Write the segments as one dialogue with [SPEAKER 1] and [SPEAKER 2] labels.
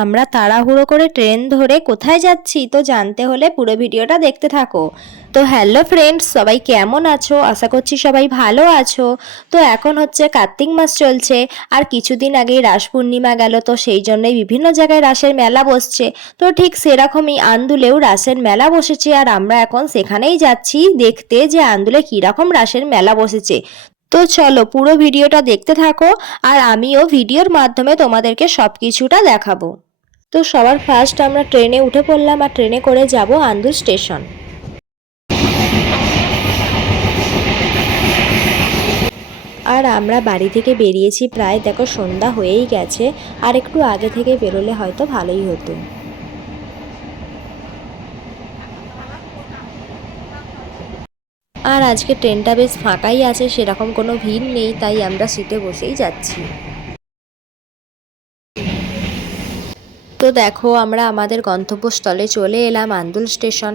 [SPEAKER 1] আমরা তাড়াহুড়ো করে ট্রেন ধরে কোথায় যাচ্ছি তো জানতে হলে পুরো ভিডিওটা দেখতে থাকো। তো হ্যালো ফ্রেন্ডস, সবাই কেমন আছো? আশা করছি সবাই ভালো আছো। তো এখন হচ্ছে কার্তিক মাস চলছে, আর কিছুদিন আগেই রাস পূর্ণিমা গেল, তো সেই জন্যই বিভিন্ন জায়গায় রাসের মেলা বসছে। তো ঠিক সেরকমই আন্দুলেও রাসের মেলা বসেছে, আর আমরা এখন সেখানেই যাচ্ছি। দেখতে যে আন্দুলে কীরকম রাসের মেলা বসেছে। তো চলো পুরো ভিডিওটা দেখতে থাকো আর আমিও ভিডিওর মাধ্যমে তোমাদেরকে সব কিছুটা দেখাবো। তো সবার ফার্স্ট আমরা ট্রেনে উঠে পড়লাম আর ট্রেনে করে যাব আন্দুল স্টেশন। আর আমরা বাড়ি থেকে বেরিয়েছি, প্রায় দেখো সন্ধ্যা হয়েই গেছে, আর একটু আগে থেকে বেরোলে হয়তো ভালোই হতো। আর আজকে ট্রেনটা বেশ ফাঁকাই আছে, সেরকম কোনো ভিড় নেই, তাই আমরা সিটে বসেই যাচ্ছি। তো দেখো, আমরা আমাদের গন্তব্যস্থলে চলে এলাম আন্দুল স্টেশন।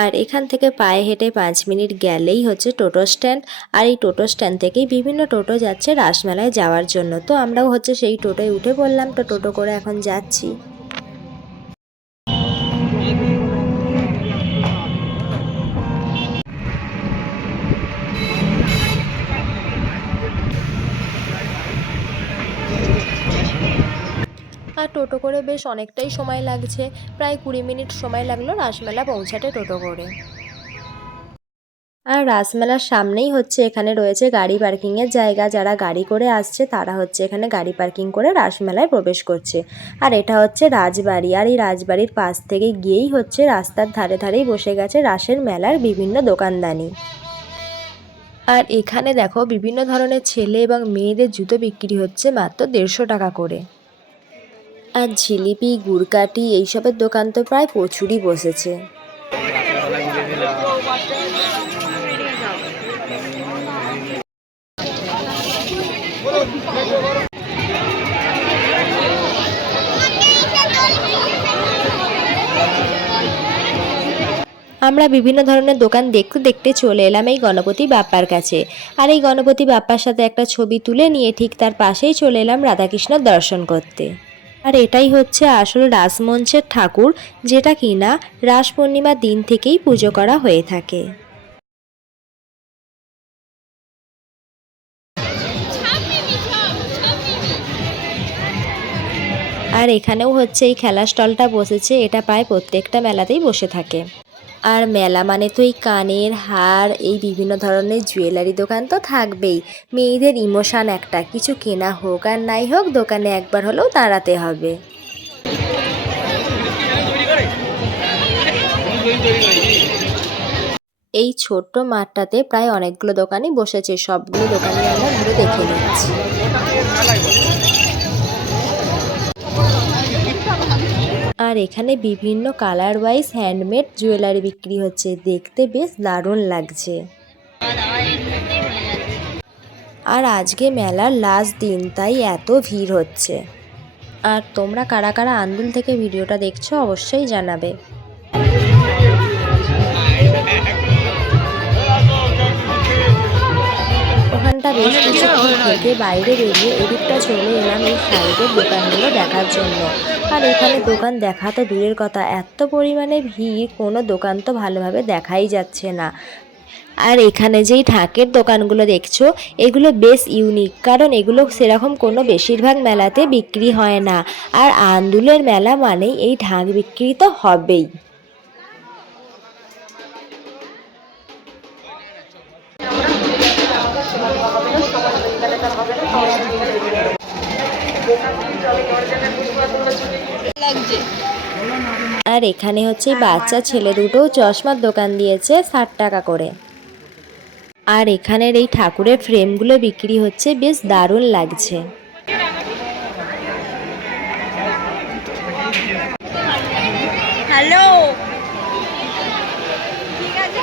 [SPEAKER 1] আর এখান থেকে পায়ে হেঁটে পাঁচ মিনিট গেলেই হচ্ছে টোটো স্ট্যান্ড। আর এই টোটো স্ট্যান্ড থেকেই বিভিন্ন টোটো যাচ্ছে রাসমেলায় যাওয়ার জন্য। তো আমরাও হচ্ছে সেই টোটোয় উঠে পড়লাম, তো টোটো করে এখন যাচ্ছি। আর টোটো করে বেশ অনেকটাই সময় লাগছে। প্রায় কুড়ি মিনিট সময় লাগল রাসমেলা পৌঁছাতে টোটো করে। আর রাসমেলার সামনেই হচ্ছে এখানে রয়েছে গাড়ি পার্কিংয়ের জায়গা। যারা গাড়ি করে আসছে তারা হচ্ছে এখানে গাড়ি পার্কিং করে রাসমেলায় প্রবেশ করছে। আর এটা হচ্ছে রাজবাড়ি। আর এই রাজবাড়ির পাশ থেকে গিয়েই হচ্ছে রাস্তার ধারে ধারেই বসে গেছে রাসের মেলার বিভিন্ন দোকানদানি। আর এখানে দেখো বিভিন্ন ধরনের ছেলে এবং মেয়েদের জুতো বিক্রি হচ্ছে মাত্র দেড়শো টাকা করে। আর জিলিপি গুড়কাটি এইসবের দোকান তো প্রায় প্রচুরই বসেছে। আমরা বিভিন্ন ধরনের দোকান দেখতে দেখতে চলে এলাম এই গণপতি বাপ্পার কাছে। আর এই গণপতি বাপ্পার সাথে একটা ছবি তুলে নিয়ে ঠিক তার পাশেই চলে এলাম রাধাকৃষ্ণর দর্শন করতে। আর এটাই হচ্ছে আসল রাসমঞ্চের ঠাকুর, যেটা কিনা রাস পূর্ণিমার দিন থেকেই পুজো করা হয়ে থাকে। আর এখানেও হচ্ছে এই খেলার স্টলটা বসেছে, এটা প্রায় প্রত্যেকটা মেলাতেই বসে থাকে। আর মেলা মানে তো এই কানের হার, এই বিভিন্ন ধরনের জুয়েলারি দোকান তো থাকবেই। মেয়েদের ইমোশান একটা, কিছু কেনা হোক আর নাই হোক, দোকানে একবার হলেও দাঁড়াতে হবে। এই ছোট্ট মাঠটাতে প্রায় অনেকগুলো দোকানই বসেছে, সবগুলো দোকানই আমরা ঘুরে দেখে নিচ্ছি। আর এখানে বিভিন্ন কালার ওয়াইজ হ্যান্ডমেড জুয়েলারি বিক্রি হচ্ছে। দেখতে বেশ দারুণ লাগছে। আর আজকে মেলার লাস্ট দিন, তাই এত ভিড় হচ্ছে। আর তোমরা কারা কারা আন্দুল থেকে ভিডিওটা দেখছ অবশ্যই জানাবে। ওখানটা বেশ কিছুক্ষণ থেকে বাইরে বেরিয়ে এদিকটা চলে এলাম এই সাইডের দোকানগুলো দেখার জন্য। আর এখানে দোকান দেখা তো দূরের কথা। এত পরিমাণে ভিড়, কোনো দোকান তো ভালোভাবে দেখাই যাচ্ছে না। আর এখানে যেই ঢাকের দোকানগুলো দেখছ, এগুলো বেশ ইউনিক কারণ এগুলো সেরকম কোনো বেশিরভাগ মেলাতে বিক্রি হয় না। আর আন্দুলের মেলা মানেই এই ঢাক বিক্রি তো হবেই। আর এখানে হচ্ছে বাচ্চা ছেলে দুটো চশমার দোকান দিয়েছে ষাট টাকা করে। আর এখানের এই ঠাকুরের ফ্রেমগুলো বিক্রি হচ্ছে বেশ দারুণ লাগছে।
[SPEAKER 2] হ্যালো। ঠিক আছে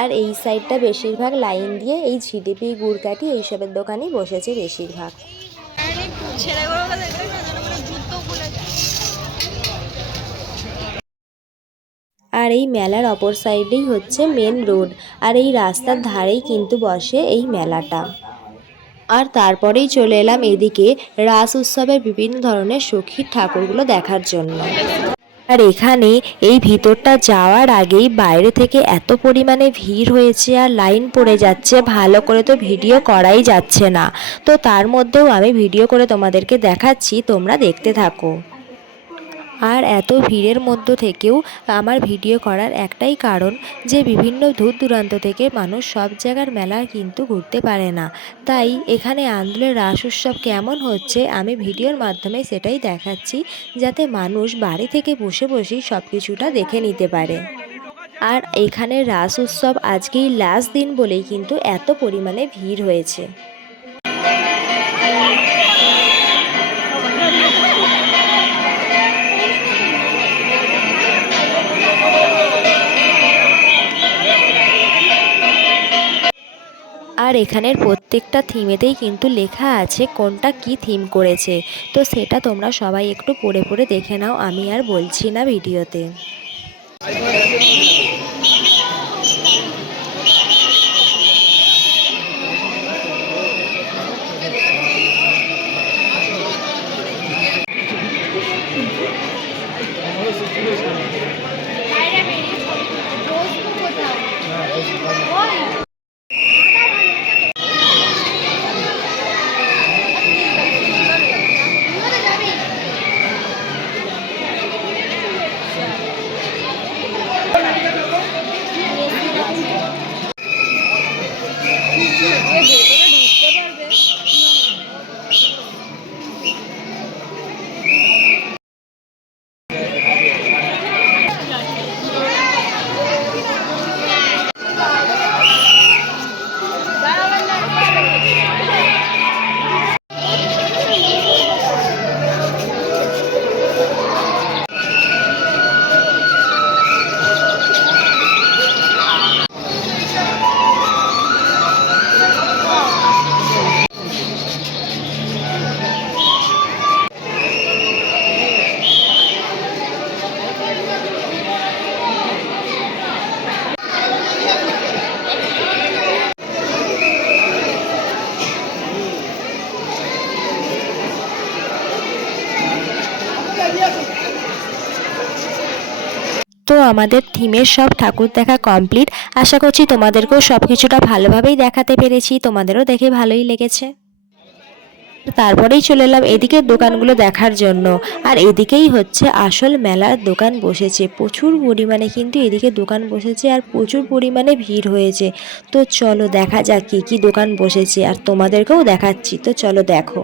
[SPEAKER 1] আর এই সাইডটা বেশিরভাগ লাইন দিয়ে এই জিলিপি গুড়কাঠি এইসবের দোকানই বসেছে বেশিরভাগ। আর এই মেলার অপর সাইডেই হচ্ছে মেন রোড, আর এই রাস্তার ধারেই কিন্তু বসে এই মেলাটা। আর তারপরেই চলে এলাম এদিকে রাস উৎসবের বিভিন্ন ধরনের সখীর ঠাকুরগুলো দেখার জন্য। আর এখানে এই ভিতরটা যাওয়ার আগেই বাইরে থেকে এত পরিমাণে ভিড় হয়েছে আর লাইন পড়ে যাচ্ছে, ভালো করে তো ভিডিও করাই যাচ্ছে না। তো তার মধ্যেও আমি ভিডিও করে তোমাদেরকে দেখাচ্ছি, তোমরা দেখতে থাকো। আর এত ভিড়ের মধ্য থেকেও আমার ভিডিও করার একটাই কারণ যে বিভিন্ন দূর দূরান্ত থেকে মানুষ সব জায়গার মেলা কিন্তু ঘুরতে পারে না। তাই এখানে আন্দোলের রাস উৎসব কেমন হচ্ছে আমি ভিডিওর মাধ্যমে সেটাই দেখাচ্ছি যাতে মানুষ বাড়ি থেকে বসে বসেই সব কিছুটা দেখে নিতে পারে। আর এখানে রাস উৎসব আজকেই লাস্ট দিন বলেই কিন্তু এত পরিমাণে ভিড় হয়েছে। আর এখানের প্রত্যেকটা থিমেতেই কিন্তু লেখা আছে কোনটা কি থিম করেছে। তো সেটা তোমরা সবাই একটু পড়ে পড়ে দেখে নাও, আমি আর বলছি না ভিডিওতে। আমাদের থিমের সব ঠাকুর দেখা কমপ্লিট আশা করছি তোমাদেরকেও সব কিছুটা ভালোভাবেই দেখাতে পেরেছি। তোমাদেরও দেখে ভালোই লেগেছে। তারপরেই চলে এলাম এদিকের দোকানগুলো দেখার জন্য। আর এদিকেই হচ্ছে আসল মেলার দোকান বসেছে। প্রচুর পরিমাণে কিন্তু এদিকে দোকান বসেছে আর প্রচুর পরিমাণে ভিড় হয়েছে। তো চলো দেখা যাক কী কী দোকান বসেছে। আর তোমাদেরকেও দেখাচ্ছি। তো চলো দেখো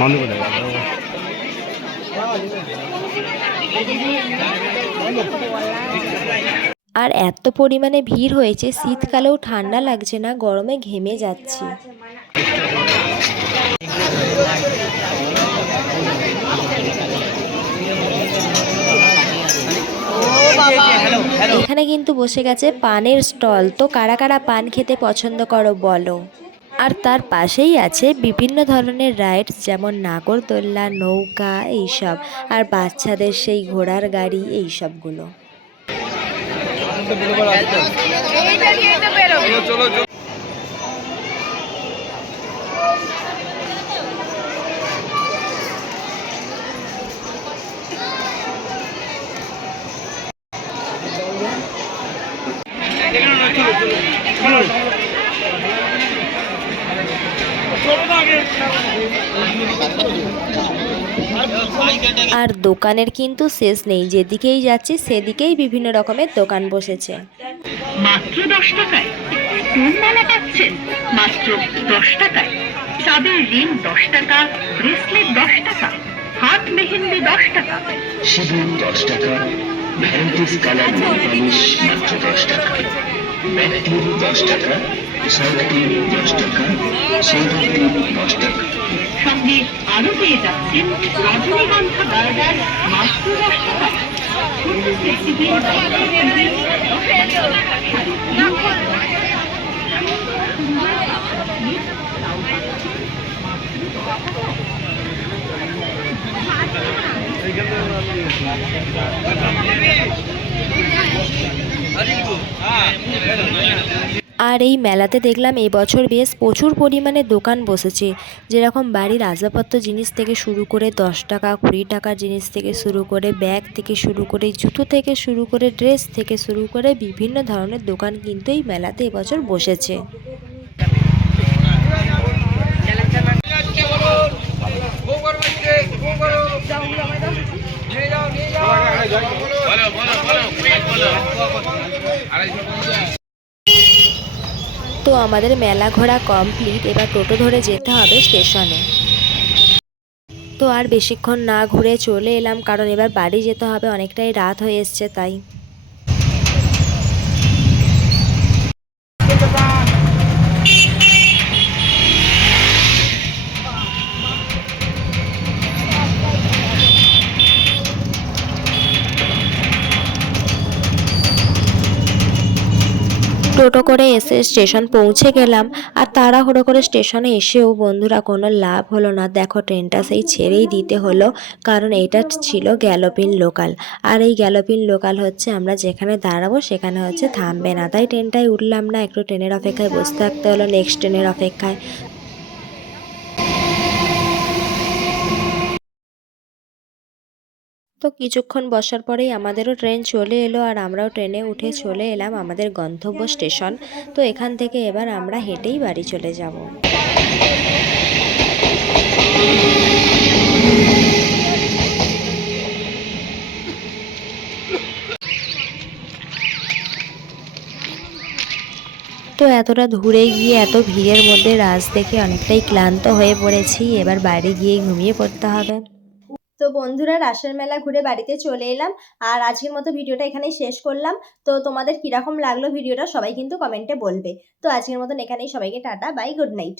[SPEAKER 3] মানতে পারে
[SPEAKER 1] আর এত পরিমাণে ভিড় হয়েছে, শীতকালেও ঠান্ডা লাগছে না, গরমে ঘেমে যাচ্ছি। এখানে কিন্তু বসে গেছে পানের স্টল। তো কারা কারা পান খেতে পছন্দ করো, বলো। আর তার পাশেই আছে বিভিন্ন ধরনের রাইডস যেমন নাগরদোল্লা, নৌকা, এইসব। আর বাচ্চাদের সেই ঘোড়ার গাড়ি, এইসবগুলো।
[SPEAKER 2] সবগুলো নিয়ে তো বেরোবে
[SPEAKER 1] আর দোকানের কিন্তু শেষ নেই যেদিকেই যাচ্ছি সেদিকেই বিভিন্ন রকমের দোকান বসেছে।
[SPEAKER 4] মাত্র দশ টাকায় পাচ্ছেন মাত্র দশ টাকায় চাঁদের রিং দশ টাকা ব্রেসলেট দশ টাকা হাত মেহেন্দি দশ টাকা।
[SPEAKER 3] সিঁদুর দশ টাকা ভ্যারাইটিস কালার মাত্র দশ টাকা। দশ টাকা দশ টাকা দশ টাকা।
[SPEAKER 4] সঙ্গে আরও পেয়ে যাচ্ছেন রজনীগন্ধা বার্গার মাত্র দশ টাকা
[SPEAKER 1] আর এই মেলাতে দেখলাম এই বছর বেশ প্রচুর পরিমাণে দোকান বসেছে। যেরকম বাড়ির আসবাবপত্র জিনিস থেকে শুরু করে দশ টাকা, কুড়ি টাকা জিনিস থেকে শুরু করে ব্যাগ থেকে শুরু করে জুতো থেকে শুরু করে ড্রেস থেকে শুরু করে বিভিন্ন ধরনের দোকান কিন্তু এই মেলাতে এবছর বসেছে। তো আমাদের মেলা ঘোরা কমপ্লিট এবার টোটো ধরে যেতে হবে স্টেশনে। তো আর বেশিক্ষণ না ঘুরে চলে এলাম, কারণ এবার বাড়ি যেতে হবে, অনেকটাই রাত হয়ে এসছে তাই। টোটো করে এসে স্টেশন পৌঁছে গেলাম আর তাড়াহুড়ো করে স্টেশনে এসেও বন্ধুরা কোনো লাভ হলো না। দেখো, ট্রেনটা সেই ছেড়েই দিতে হলো, কারণ এটা ছিল গ্যালোপিন লোকাল। আর এই গ্যালোপিন লোকাল হচ্ছে আমরা যেখানে দাঁড়াবো সেখানে হচ্ছে থামবে না। তাই ট্রেনটায় উঠলাম না, একটু ট্রেনের অপেক্ষায় বসে থাকতে হলো নেক্সট ট্রেনের অপেক্ষায়। তো কিছুক্ষণ বসার পরেই আমাদেরও ট্রেন চলে এলো আর আমরাও ট্রেনে উঠে চলে এলাম আমাদের গন্তব্য স্টেশন। তো এখান থেকে এবার আমরা হেঁটেই বাড়ি চলে যাব। তো এতটা দূরে গিয়ে এত ভিড়ের মধ্যে রাজ দেখে অনেকটাই ক্লান্ত হয়ে পড়েছি। এবার বাড়ি গিয়ে ঘুমিয়ে পড়তে হবে। তো বন্ধুরা রাসের মেলা ঘুরে বাড়িতে চলে এলাম আর আজকের মতো ভিডিওটা এখানেই শেষ করলাম। তো তোমাদের কীরকম লাগল ভিডিওটা সবাই কিন্তু কমেন্টে বলবে। তো আজকের মতন এখানেই সবাইকে টাটা বাই গুড নাইট